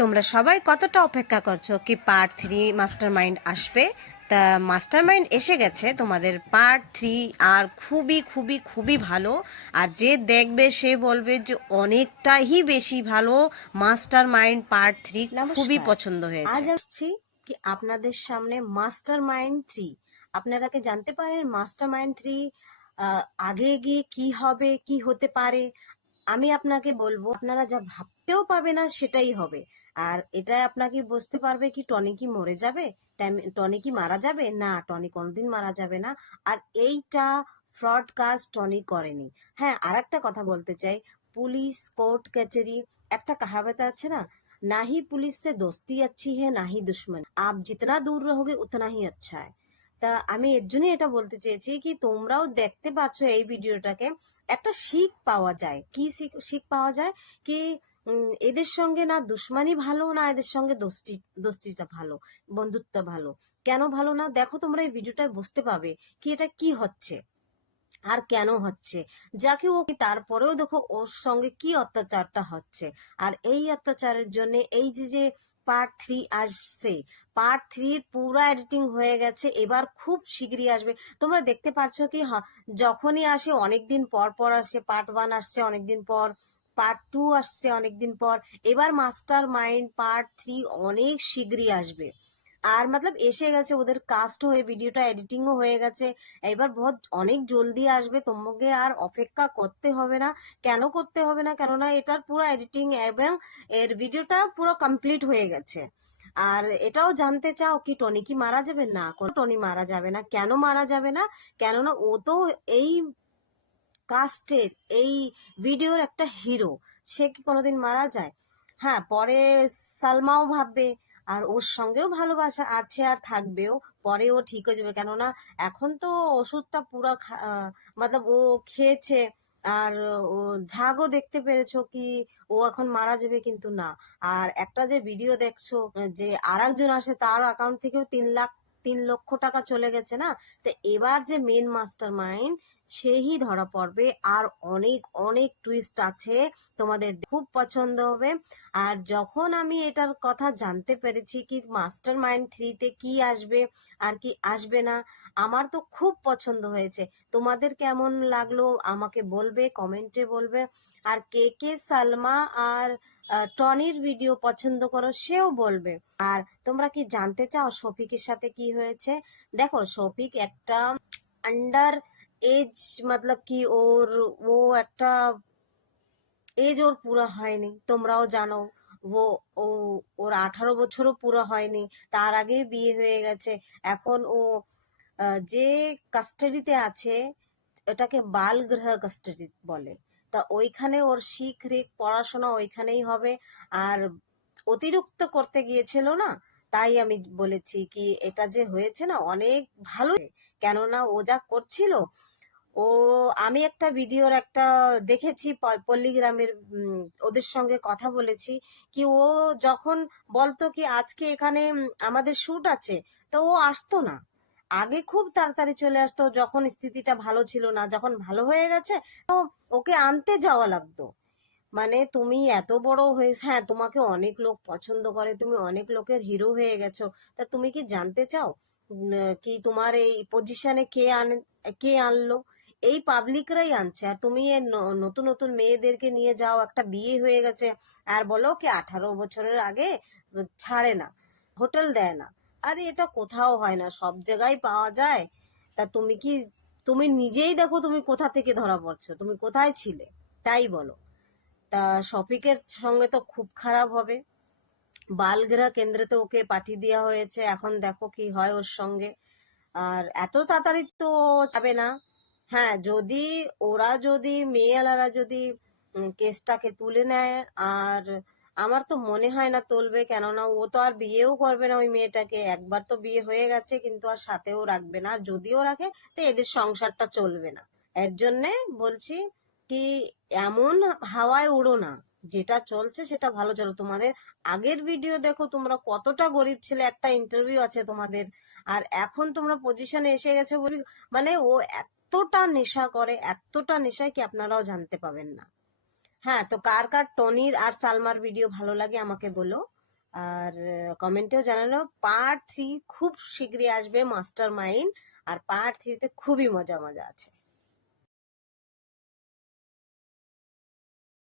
তোমরা সবাই কতটা অপেক্ষা করছো কি পার্ট 3 মাস্টার মাইন্ড আসবে। তা মাস্টার মাইন্ড এসে গেছে, তোমাদের পার্ট 3 আর খুবই খুবই খুবই ভালো। আর যে দেখবে সে বলবে যে অনেকটাই বেশি ভালো। মাস্টার মাইন্ড পার্ট 3 খুবই পছন্দ হয়েছে। আজ আসছি কি আপনাদের সামনে মাস্টার মাইন্ড 3। আপনারা কি জানতে পারেন মাস্টার মাইন্ড 3 আগে গিয়ে কি হবে, কি হতে পারে। আমি আপনাকে বলবো, আপনারা যা ভাবতেও পাবে না সেটাই হবে। আর এটাই আপনাকে বুঝতে পারবে কি টনি কি মরে যাবে, টনি কি মারা যাবে না, টনি কোনদিন মারা যাবে না। আর এইটা ফ্রড কাজ টনি করেনি। হ্যাঁ, আর একটা কথা বলতে চাই, পুলিশ কোর্ট কচেরি একটা কাহাবত আছে না, না হি পুলিশ সে দোস্তি अच्छी है না হি দুশ্মন, আপ জিতনা দূর রहोगे উতনা হি अच्छा है। তা আমি এর জন্য এটা বলতে চেয়েছি কি তোমরাও দেখতে পাচ্ছ এই ভিডিওটাকে, একটা শিখ পাওয়া যায়। কি শিখ পাওয়া যায় কি এদের সঙ্গে না দুশ্মনী ভালো, না এদের সঙ্গে দোস্তিটা ভালো, বন্ধুত্ব ভালো। কেন ভালো না দেখো তোমরা এই ভিডিওটায় বুঝতে পাবে কি এটা কি হচ্ছে আর কেন হচ্ছে। যাকে ও তারপরেও দেখো ওর সঙ্গে কি অত্যাচারটা হচ্ছে। আর এই অত্যাচারের জন্য এই যে যে পার্ট 3 আসছে, পার্ট 3 পুরো এডিটিং হয়ে গেছে, এবার খুব শিগগিরই আসবে। তোমরা দেখতে পাচ্ছ কি যখনই আসে অনেকদিন পর পর আসে, পার্ট 1 আসছে অনেকদিন পর, পার্ট 2 আসছে অনেকদিন পর, এবার মাস্টার মাইন্ড পার্ট 3 অনেক শিগগিরই আসবে। আর মতলব এসে গেছে, ওদের কাস্ট হয়ে ভিডিওটা এডিটিংও হয়ে গেছে, এবার বহুত অনেক জলদি আসবে, তোমাকে আর অপেক্ষা করতে হবে না। কেন করতে হবে না, কেননা এটার পুরো এডিটিং এবং এর ভিডিওটা পুরো কমপ্লিট হয়ে গেছে। আর এটাও জানতে চাও কি টনি কি মারা যাবে, না কোনো টনি মারা যাবে না। কেন মারা যাবে না, কেননা ও তো এই কাস্টের এই ভিডিওর একটা হিরো, সে কি কোনোদিন মারা যায়? হ্যাঁ, পরে সালমাও ভাববে, আর ওর সঙ্গেও ভালোবাসা আছে আর থাকবেও, পরে ও ঠিক হয়ে যাবে। কেননা এখন তো ওষুধটা পুরো মতলব ও খেয়েছে। আর ও ঝাগও দেখতে পেরেছো কি ও এখন মারা যাবে কিন্তু না। আর একটা যে ভিডিও দেখছো যে আর একজন আসে, তার অ্যাকাউন্ট থেকেও 3 লক্ষ টাকা চলে গেছে না। তো এবার যে মেন মাস্টার মাইন্ড সেই ধরা পড়বে। আর অনেক অনেক টুইস্ট আছে, তোমাদের খুব পছন্দ হবে। আর যখন আমি এটার কথা জানতে পেরেছি কি মাস্টার মাইন্ড 3-তে কি আসবে আর কি আসবে না, আমার তো খুব পছন্দ হয়েছে। তোমাদের কেমন লাগলো আমাকে বলবে, কমেন্টে বলবে। আর কে কে সালমা আর টনির ভিডিও পছন্দ করো সেও বলবে। আর তোমরা কি জানতে চাও শফিকের সাথে কি হয়েছে? দেখো, শফিক একটা আন্ডার এজ, মতলব কি ওর ও একটা এজ ওর পুরো হয়নি, তোমরাও জানো। ও ও ওর 18 বছরও পুরো হয়নি, তার আগে বিয়ে হয়ে গেছে। এখন ও যে কাস্টাডিতে আছে, এটাকে বাল গৃহ কাস্টাডি বলে। তা ওইখানে ওর শিখ রেখ পড়াশোনা ওইখানেই হবে। আর অতিরিক্ত করতে গিয়েছিল না, তাই আমি বলেছি কি এটা যে হয়েছে না অনেক ভালো। কেননা ও যা করছিল, ও আমি একটা ভিডিওর একটা দেখেছি পল্লীগ্রামের, ওদের সঙ্গে কথা বলেছি কি ও যখন বলতো কি আজকে এখানে আমাদের শুট আছে, তো ও আসতো না। আগে খুব তাড়াতাড়ি চলে আসতো যখন স্থিতিটা ভালো ছিল না, যখন ভালো হয়ে গেছে তো ওকে আনতে যাওয়া লাগতো। মানে তুমি এত বড় হয়েছে, হ্যাঁ তোমাকে অনেক লোক পছন্দ করে, তুমি অনেক লোকের হিরো হয়ে গেছো। তা তুমি কি জানতে চাও কি তোমার এই পজিশনে কে আনলো? এই পাবলিকরাই আনছে। আর তুমি নতুন নতুন মেয়েদেরকে নিয়ে যাও, একটা বিয়ে হয়ে গেছে আর বলো কি 18 বছরের আগে ছাড়ে না, হোটেল দেয় না। আরে এটা কোথাও হয় না, সব জায়গায় পাওয়া যায়। তা তুমি নিজেই দেখো তুমি কোথা থেকে ধরা পড়ছো, তুমি কোথায় ছিলে, তাই বলো। তা শফিকের সঙ্গে তো খুব খারাপ হবে, বালগৃহ কেন্দ্রেতে ওকে পাঠিয়ে দেওয়া হয়েছে, এখন দেখো কি হয় ওর সঙ্গে। আর এত তাড়াতাড়ি তো যাবে না। হ্যাঁ, যদি মেয়েওয়ালারা যদি কেসটাকে তুলে নেয়, আর আমার তো মনে হয় না তুলবে, কেননা ও তো আর বিয়েও করবে না ওই মেয়েটাকে, একবার তো বিয়ে হয়ে গেছে কিন্তু আর সাথেও রাখবে না। আর যদিও রাখে তো এদের সংসারটা চলবে না। এর জন্যে বলছি কি এমন হাওয়ায় উড়ো না, যেটা চলছে সেটা ভালো চলো। তোমাদের আগের ভিডিও দেখো তোমরা কতটা গরিব ছিলে, একটা ইন্টারভিউ আছে তোমাদের। আর এখন তোমরা পজিশনে এসে গেছো বলি, মানে ও এতটা নেশা করে, এতটা নেশায় কি আপনারাও জানতে পাবেন না। হ্যাঁ, তো কার কার টনির আর সালমার ভিডিও ভালো লাগে আমাকে বলো। আর কমেন্টেও জানালো পার্ট 3 খুব শীঘ্রই আসবে মাস্টার মাইন্ড, আর পার্ট 3-তে খুবই মজা মজা আছে।